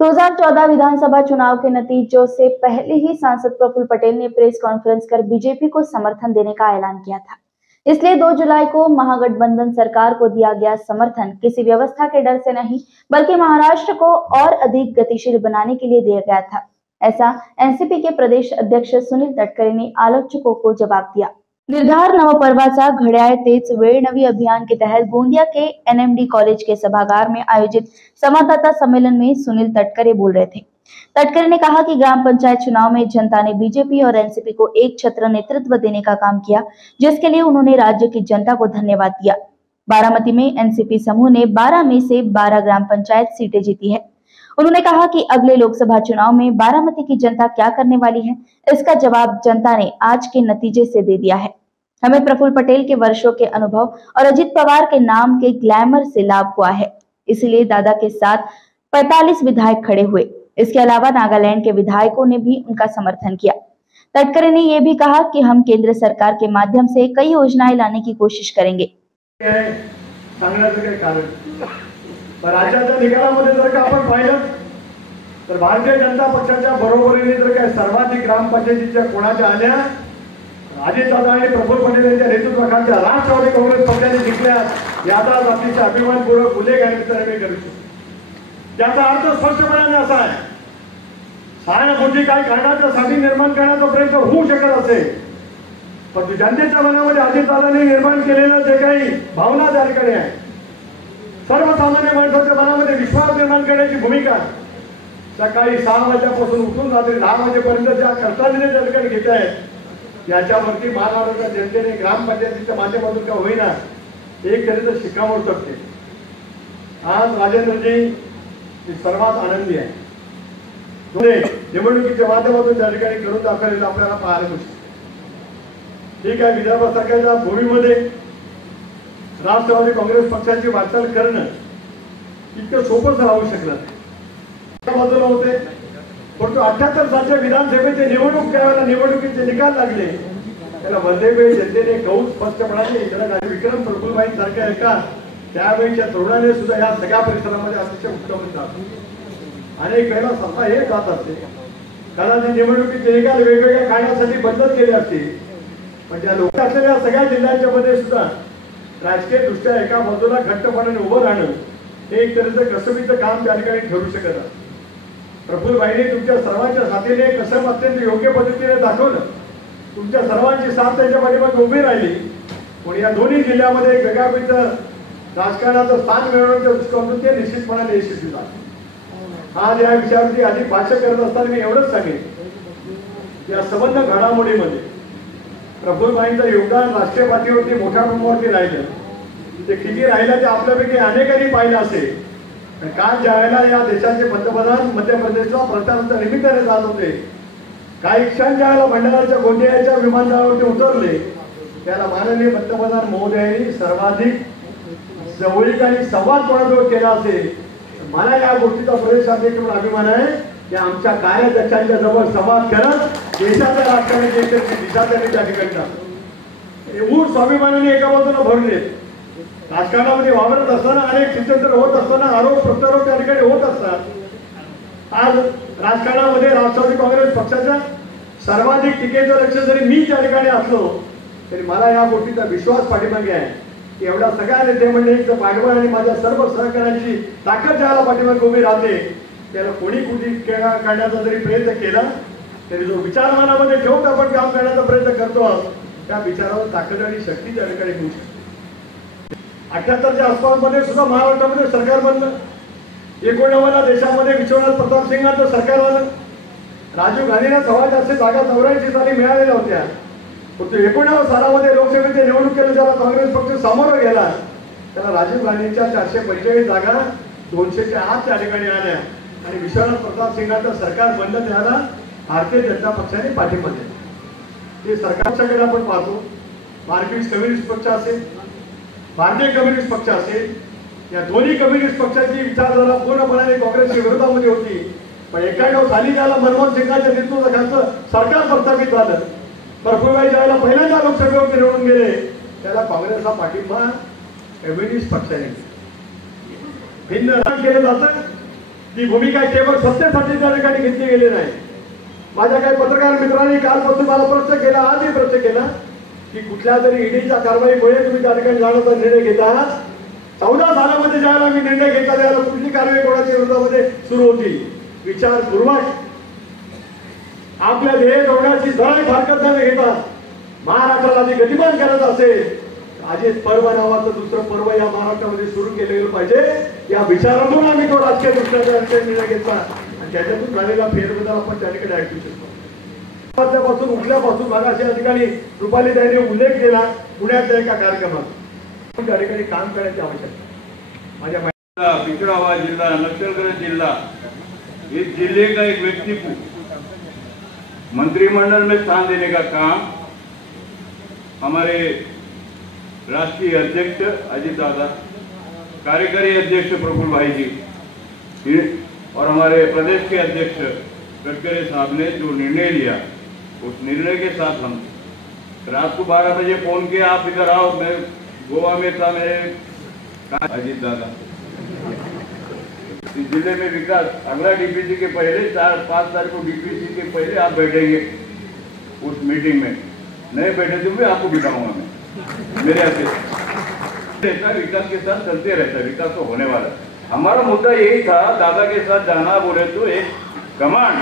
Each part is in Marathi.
2014 विधानसभा चुनाव के नतीजों से पहले ही सांसद प्रफुल्ल पटेल ने प्रेस कॉन्फ्रेंस कर बीजेपी को समर्थन देने का ऐलान किया था। इसलिए 2 जुलाई को महागठबंधन सरकार को दिया गया समर्थन किसी व्यवस्था के डर से नहीं, बल्कि महाराष्ट्र को और अधिक गतिशील बनाने के लिए दिया गया था। ऐसा एनसीपी के प्रदेश अध्यक्ष सुनील तटकरे ने आलोचकों को जवाब दिया। निर्धार नवपर्वाचा घड्याळ तेच वेळ नवी अभियान के तहत गोंदिया के एनएमडी कॉलेज के सभागार में आयोजित संवाददाता सम्मेलन में सुनील तटकरे बोल रहे थे। तटकरे ने कहा कि ग्राम पंचायत चुनाव में जनता ने बीजेपी और एनसीपी को एक छत्र नेतृत्व देने का काम किया, जिसके लिए उन्होंने राज्य की जनता को धन्यवाद दिया। बारामती में एनसीपी समूह ने 12 में से 12 ग्राम पंचायत सीटें जीती है। उन्होंने कहा कि अगले लोकसभा चुनाव में बारामती की जनता क्या करने वाली है, इसका जवाब जनता ने आज के नतीजे से दे दिया है। हमें प्रफुल्ल पटेल के वर्षों के अनुभव और अजित पवार के नाम के ग्लैमर से लाभ हुआ है, इसलिए दादा के साथ 45 विधायक खड़े हुए। इसके अलावा नागालैंड के विधायकों ने भी उनका समर्थन किया। तटकरे ने यह भी कहा कि हम केंद्र सरकार के माध्यम से कई योजनाएं लाने की कोशिश करेंगे। राज्याच्या निकालामध्ये जर का आपण पाहिलं तर भारतीय जनता पक्षाच्या बरोबरीने जर का सर्वाधिक ग्रामपंचायतीच्या कोणाच्या आल्या अजितदादा आणि प्रफुल्ल पटेल यांच्या नेतृत्वाखालच्या राष्ट्रवादी काँग्रेस पक्षाने जिंकल्या, याचा अतिशय अभिमानपूर्वक उल्लेख आहे मित्रांनो मी करतो। त्याचा अर्थ स्पष्टपणे असा आहे, सहानुभूती काही कारणासाठी निर्माण करण्याचा प्रयत्न होऊ शकत असेल, पण जनतेच्या मनामध्ये अजितदादांनी निर्माण केलेलं जे काही भावना त्या ठिकाणी आहे, सर्वसामान्य माणसाच्या मनामध्ये विश्वास निर्माण करण्याची भूमिका सकाळी 6 वाजल्यापासून उठून रात्री 10 वाजेपर्यंत ज्या कर्तव्याने त्या ठिकाणी घेत आहे, याच्यावरती महाराष्ट्राच्या जनतेने ग्रामपंचायतीच्या माध्यमातून का होईना एक तरी तर शिक्कामोर्तब केले। आज राजेंद्रजी सर्वात आनंदी आहे, निवडणुकीच्या माध्यमातून त्या ठिकाणी करून दाखवलेलं आपल्याला पाहायला मिळतं। ठीक आहे, विदर्भासारख्या भूमीमध्ये राष्ट्रवादी काँग्रेस पक्षाची वाटचाल करणं इतकं सोपं राहू शकलं नाही। बाजूला होते, परंतु 78 सालच्या विधानसभेचे निवडणुकीचे निकाल लागले, त्याला वंदेवेळ जनतेने कौल स्पष्टपणाने विक्रम प्रफुल्लभाई सारख्या एका त्यावेळीच्या तरुणाने सुद्धा या सगळ्या परिसरामध्ये अतिशय उत्तम जात अनेक वेळेला सत्ता हे जात असते, कदाचित निवडणुकीचे निकाल वेगवेगळ्या कारणासाठी बदलत गेले असतील, पण ज्या लोक असलेल्या सगळ्या जिल्ह्यांच्या मध्ये सुद्धा राजकीय दृष्ट्या एका बाजूला घट्टपणाने उभं राहणं हे एक तऱ्हेचं कसबीचं काम त्या ठिकाणी ठरू शकत आहे। प्रफुल्लभाईने तुमच्या सर्वांच्या साथीने कसम अत्यंत योग्य पद्धतीने दाखवलं, तुमच्या सर्वांची साथ त्यांच्या पाठीमागे उभी राहिली, पण या दोन्ही जिल्ह्यामध्ये एक वेगळ्या राजकारणाचं स्थान मिळवण्याच्या दृष्टिकोनातून ते निश्चितपणाने यशस्वी झाले। आज या विषयावरती अधिक भाष्य करत असताना मी एवढंच सांगेन, या संबंध घडामोडीमध्ये प्रफुल्लभाईंचं योगदान राष्ट्रीय पातळीवरती मोठ्या प्रमाणावरती राहिलं, ते किती राहिलं ते आपल्यापैकी अनेकांनी पाहिलं असेल। काल ज्यावेळेला या देशाचे पंतप्रधान मध्य प्रदेशला प्रचाराच्या निमित्ताने जात होते, काही क्षण ज्यावेळेला भंडाराच्या गोंदियाच्या विमानतळावरती उतरले, त्याला माननीय पंतप्रधान महोदयांनी सर्वाधिक जवळीक आणि संवाद कोणाजवळ केला असेल, मला या गोष्टीचा प्रदेशाध्यक्ष म्हणून अभिमान आहे की आमच्या कार्याध्यक्षांच्या जवळ संवाद करत देशाच्या राजकारणाची दिशा त्यांनी त्या ठिकाणी टाकली। ऊर स्वाभिमानाने एका बाजूला भरले, राजकारणामध्ये वावरत असताना अनेक चिंतन होत असताना आरोप प्रत्यारोप त्या ठिकाणी होत असतात। आज राजकारणामध्ये राष्ट्रवादी काँग्रेस पक्षाच्या सर्वाधिक टीकेचं लक्ष जरी मी त्या ठिकाणी असलो तरी मला या गोष्टीचा विश्वास पाठीमागे आहे की एवढ्या सगळ्या नेते मंडळींचं पाठबळ आणि माझ्या सर्व सहकार्यांची ताकद ज्याला पाठीमागे उभी राहते, त्याला कोणी कुठे करण्याचा जरी प्रयत्न केला तरी जो विचार मनामध्ये ठेवून आपण काम करण्याचा प्रयत्न करतो, त्या विचारावर ताकद आणि शक्ती त्या ठिकाणी मिळू शकते। 78च्या आसपासमध्ये सुद्धा महाराष्ट्रामध्ये सरकार बनलं, 89 देशामध्ये विश्वनाथ प्रताप सिंगांचं सरकार बनलं, राजीव गांधींना 84 जागा 84 साली मिळालेल्या होत्या, परंतु 89 सालामध्ये लोकसभेचे निवडणुकीला ज्याला काँग्रेस पक्ष सामोरं गेला, त्याला राजीव गांधींच्या 445 जागा 200च्या आत त्या ठिकाणी आल्या आणि विश्वनाथ प्रताप सिंगांचं सरकार बनलं, त्याला भारतीय जनता पक्षाने पाठिंबा दिला। ते सरकारच्याकडे आपण पाहतो, मार्क्सिस्ट कम्युनिस्ट पक्ष असेल, भारतीय कम्युनिस्ट पक्ष असेल, या दोन्ही कम्युनिस्ट पक्षाची विचारधारा पूर्णपणे काँग्रेसच्या विरोधामध्ये होती, पण 91 साली ज्याला मनमोहन सिंगांच्या नेतृत्वाखालचं सरकार प्रस्थापित झालं, प्रफुल्लभाई ज्यावेळेला पहिल्यांदा लोकसभेवर निवडून गेले, त्याला काँग्रेसचा पाठिंबा कम्युनिस्ट पक्षाने भिन्न केलं जातं। ती भूमिका केवळ सत्तेसाठी त्या ठिकाणी घेतली गेली नाही. माझ्या काही पत्रकार मित्रांनी कालपासून मला प्रश्न केला, आजही प्रश्न केला की कुठल्या तरी ईडीच्या कारवाईमुळे तुम्ही त्या ठिकाणी जाण्याचा निर्णय घेत आहात. 14 सालामध्ये ज्यावेळेला मी निर्णय घेतला त्यावेळेला कुठली कारवाई कोणाच्या विरोधामध्ये सुरू होती. विचारपूर्वक आपल्या ध्येय धोरणाची जरा हरकत न घेता महाराष्ट्राला जे गतिमान करत असेल अजित पर्व नावाचं दुसरं पर्व या महाराष्ट्रामध्ये सुरू केलं गेलं पाहिजे. या विचारातून आम्ही तो राजकीय दृष्ट्या निर्णय घेतला आणि त्याच्यातून झालेला फेरबदल आपण त्या ठिकाणी ऐकू शकतो. उठल्यापासून मागाशी या ठिकाणी रुपाली ताईंनी उल्लेख केला पुण्यातल्या एका कार्यक्रमात त्या ठिकाणी काम करण्याची आवश्यकता. माझ्या पिछड़ा हुआ जिला, नक्सलग्रस्त जिला, इस जिले का एक व्यक्ति को मंत्रिमंडल में स्थान देने का काम हमारे राष्ट्रीय अध्यक्ष अजीत दादा, कार्यकारी अध्यक्ष प्रफुल्ल भाई जी और हमारे प्रदेश के अध्यक्ष गडकरी साहब ने जो निर्णय लिया, उस निर्णय के साथ हम रात को 12 बजे फोन किया, आप इधर आओ, मैं गोवा में था, मेरे अजीत दादा इस जिले में विकास अगला डीपीसी के पहले 4-5 तारीख को डीपीसी के पहले आप बैठेंगे उस मीटिंग में, नहीं बैठे तो मैं आपको बिठाऊंगा, मैं मेरे यहाँ रहता विकास के साथ चलते रहता, विकास तो होने वाला. हमारा मुद्दा यही था, दादा के साथ जाना बोले तो एक कमांड,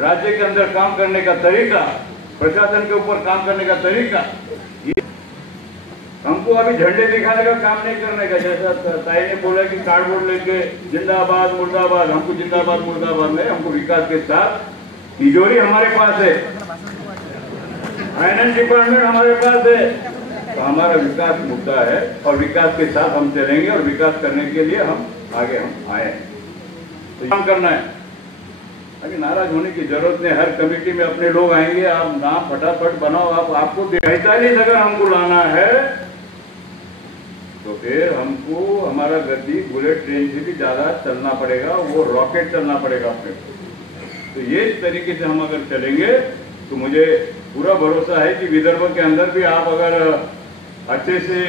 राज्य के अंदर काम करने का तरीका, प्रशासन के ऊपर काम करने का तरीका, हमको अभी झंडे दिखाने का काम नहीं करने का. जैसा ताई ने बोला कि कार्डबोर्ड लेके जिंदाबाद मुर्दाबाद, हमको जिंदाबाद मुर्दाबाद नहीं, हमको विकास के साथ. तिजोरी हमारे पास है, फाइनेंस डिपार्टमेंट हमारे पास है, तो हमारा विकास मुद्दा है और विकास के साथ हम चलेंगे और विकास करने के लिए हम आगे हम आए. तो काम करना है, अभी नाराज होने की जरूरत नहीं. हर कमेटी में अपने लोग आएंगे, आप नाम फटाफट बनाओ. आपको 45 अगर हमको लाना है तो फिर हमको हमारा गति बुलेट ट्रेन से भी ज्यादा चलना पड़ेगा, वो रॉकेट चलना पड़ेगा अपने. तो ये तरीके से हम अगर चलेंगे तो मुझे पूरा भरोसा है कि विदर्भ के अंदर भी आप अगर अच्छे से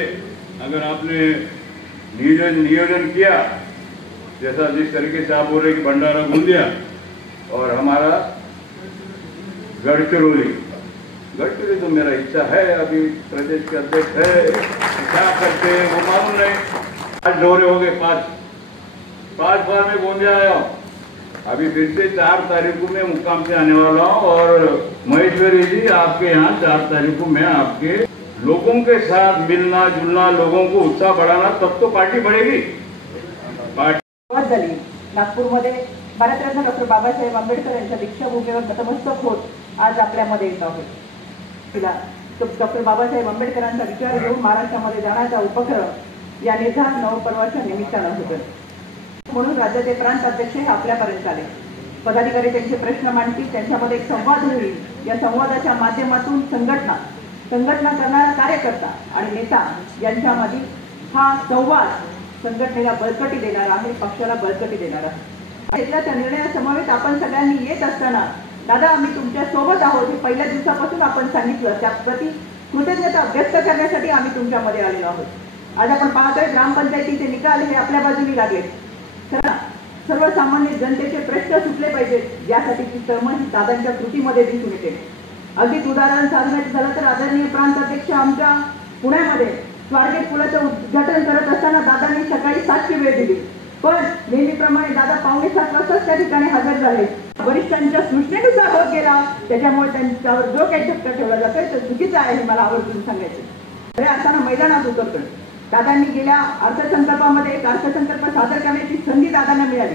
अगर आपने नियोजन किया, जैसा जिस तरीके से आप बोल रहे कि भंडारा गोंदिया और हमारा गढ़चिरौली तो मेरा इच्छा है, अभी प्रदेश के अध्यक्ष है, क्या करते हैं वो मालूम नहीं. 5 दौरे हो गए, 5 बार मैं गोंदिया आया हूँ. अभी फिर से 4 तारीख को मैं मुक्काम से आने वाला हूँ और महेश्वरी जी आपके यहाँ 4 तारीख को मैं आपके लोगों के साथ मिलना जुलना, लोगों को उत्साह बढ़ाना, तब तो पार्टी बढ़ेगी. पार्टी नागपूरमध्ये भारतरत्न डॉक्टर बाबासाहेब आंबेडकर यांच्या दीक्षाभूमीवर नतमस्तक होत आज आपल्यामध्ये येत आहोत. तिला डॉक्टर बाबासाहेब आंबेडकरांचा विचार घेऊन महाराष्ट्रामध्ये जाण्याचा उपक्रम या निर्धार नवपर्वाच्या निमित्तानं होतं. म्हणून राज्याचे प्रांत अध्यक्ष हे आपल्यापर्यंत आले. पदाधिकारी त्यांचे प्रश्न मांडतील, त्यांच्यामध्ये एक संवाद होईल. या संवादाच्या माध्यमातून संघटना करणारा कार्यकर्ता आणि नेता यांच्यामध्ये हा संवाद संघटनेला बळकटी देणारा आहे, पक्षाला बळकटी देणारा आहे. त्या निर्णयासमवेत आपण सगळ्यांनी येत असताना दादा आम्ही तुमच्या सोबत आहोत हे पहिल्या दिवसापासून आपण सांगितलं, त्याप्रती कृतज्ञता व्यक्त करण्यासाठी आम्ही तुमच्यामध्ये आलेलो आहोत. आज आपण पाहतोय ग्रामपंचायतीचे निकाल हे आपल्या बाजूने लागले. सर्वसामान्य जनतेचे प्रश्न सुटले पाहिजेत, यासाठीची तळमळ ही दादांच्या कृतीमध्ये दिसून येते. अगदीच उदाहरण सांगायचं झालं तर आदरणीय प्रांत अध्यक्ष आमच्या पुण्यामध्ये स्वारगेट पुलाचं उद्घाटन करत असताना दादांनी सकाळी 7ची वेळ दिली, पण नेहमीप्रमाणे दादा 6:45 वाजताच त्या ठिकाणी हजर झाले. वरिष्ठांच्या सूचनेनुसार होत गेला, त्याच्यामुळे त्यांच्यावर जो काही धक्का ठेवला जातोय तो चुकीचा आहे हे मला आवर्जून सांगायचं. अरे असताना मैदानात उतरतोय. दादांनी गेल्या अर्थसंकल्पामध्ये एक अर्थसंकल्प सादर करण्याची संधी दादांना मिळाली.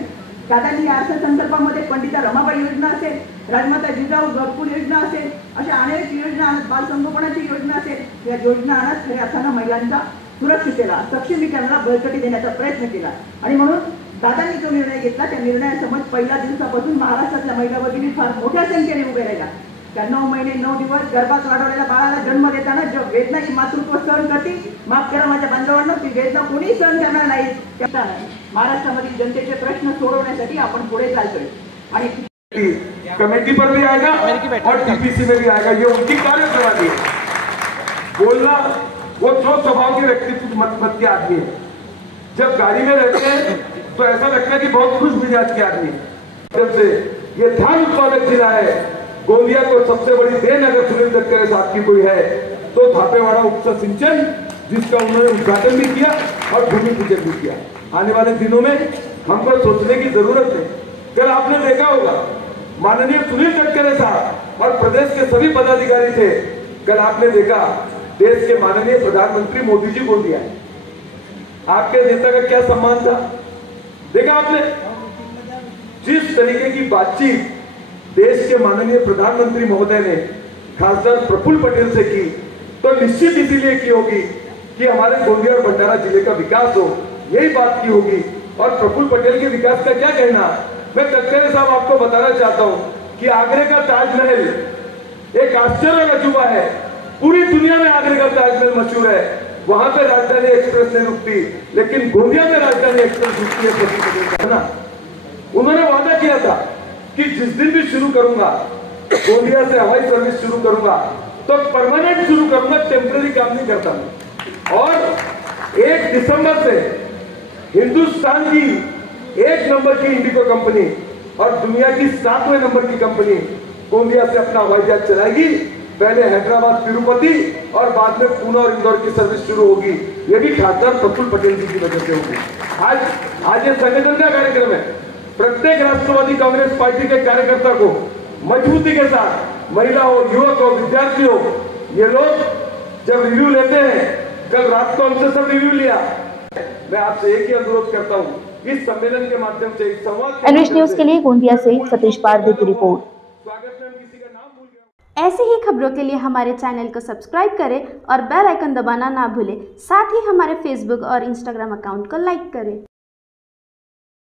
दादांनी या अर्थसंकल्पामध्ये पंडिता रमाबाई योजना असेल, राजमाता जिजाऊ घरकुल योजना असेल, अशा अनेक योजना, बालसंगोपनाची योजना असेल, या योजना आणत खऱ्या अर्थानं महिलांच्या सुरक्षितेला, सक्षमीकरणाला बळकटी देण्याचा प्रयत्न केला. आणि म्हणून दादांनी जो निर्णय घेतला त्या निर्णयासमोर पहिल्या दिवसापासून महाराष्ट्रातल्या महिला भगिनी फार मोठ्या संख्येने उभे राहिल्या. त्या 9 महिने 9 दिवस गर्भात वाढवलेल्या बाळाला जन्म देताना जो वेदना ही मातृत्व सहन करते, माफ करा माझ्या बांधवांना, ती वेदना कोणी सहन करणार नाही. त्या महाराष्ट्रामधील जनतेचे प्रश्न सोडवण्यासाठी आपण पुढे चालतोय. आणि कमेटी पर भी आएगा और टीपीसी में भी आएगा, ये उनकी कार्यप्रणाली है. बोलना वो 100 स्वभाव के व्यक्तित्व मत के आदमी है. जब गाड़ी में रहते हैं तो ऐसा लगता है कि बहुत खुश मिजाज के आदमी जब से ये धान उत्पादक जिला है। गोंदिया को सबसे बड़ी देन अगर सुनील तटकरे साहब की कोई है तो धापेवाड़ा उपसा सिंचन, जिसका उन्होंने उद्घाटन भी किया और भूमि पूजन भी किया। आने वाले दिनों में हमको सोचने की जरूरत है। कल आपने देखा होगा माननीय सुनील तटकरे साहब और प्रदेश के सभी पदाधिकारी थे। कल आपने देखा देश के माननीय प्रधानमंत्री मोदी जी गोंदिया आए। आपके नेता का क्या सम्मान था देखा आपने। जिस तरीके की बातचीत देश के माननीय प्रधानमंत्री महोदय ने खासदार प्रफुल्ल पटेल से की, तो निश्चित इसीलिए की होगी कि हमारे गोंदिया और भंडारा जिले का विकास हो, यही बात की होगी। और प्रफुल्ल पटेल के विकास का क्या कहना, मैं तटकरे साहब आपको बताना चाहता हूं कि आगरे का ताजमहल एक आश्चर्य अजूबा है। पूरी दुनिया में आगरे का ताजमहल मशहूर है, वहां पे राजधानी एक्सप्रेस नहीं रुकती, लेकिन गोंदिया में राजधानी एक्सप्रेस रुकती है प्रफुल्ल पटेल का। उन्होंने वादा किया था कि जिस दिन भी शुरू करूंगा गोंदिया से हवाई सर्विस शुरू करूंगा तो परमानेंट शुरू करूंगा, टेम्पररी काम नहीं करता मैं। और 1 दिसंबर से हिंदुस्तान की 1 नंबर की इंडिगो कंपनी और दुनिया की 7वें नंबर की कंपनी गोंदिया से अपना हवाई जहाज चलाएगी। पहले हैदराबाद तिरुपति और बाद में पुणे और इंदौर की सर्विस शुरू होगी। ये भी खासदार प्रफुल्ल पटेल जी की वजह से होगी। आज ये संगठन का कार्यक्रम है। प्रत्येक राष्ट्रवादी कांग्रेस पार्टी के कार्यकर्ता को मजबूती के साथ, महिला हो, युवक हो, विद्यार्थी हो, ये लोग जब रिव्यू लेते हैं, कल रात को हमसे सब रिव्यू लिया। मैं आपसे एक ही अनुरोध करता हूँ, इस सम्मेलन के माध्यम से एक संवाद। एनरिच न्यूज के लिए गोंदिया से सतीश पारदे की रिपोर्ट। स्वागत में किसी का नाम भूल गया। ऐसे ही खबरों के लिए हमारे चैनल को सब्सक्राइब करें और बेल आइकन दबाना ना भूलें। साथ ही हमारे फेसबुक और इंस्टाग्राम अकाउंट को लाइक करें।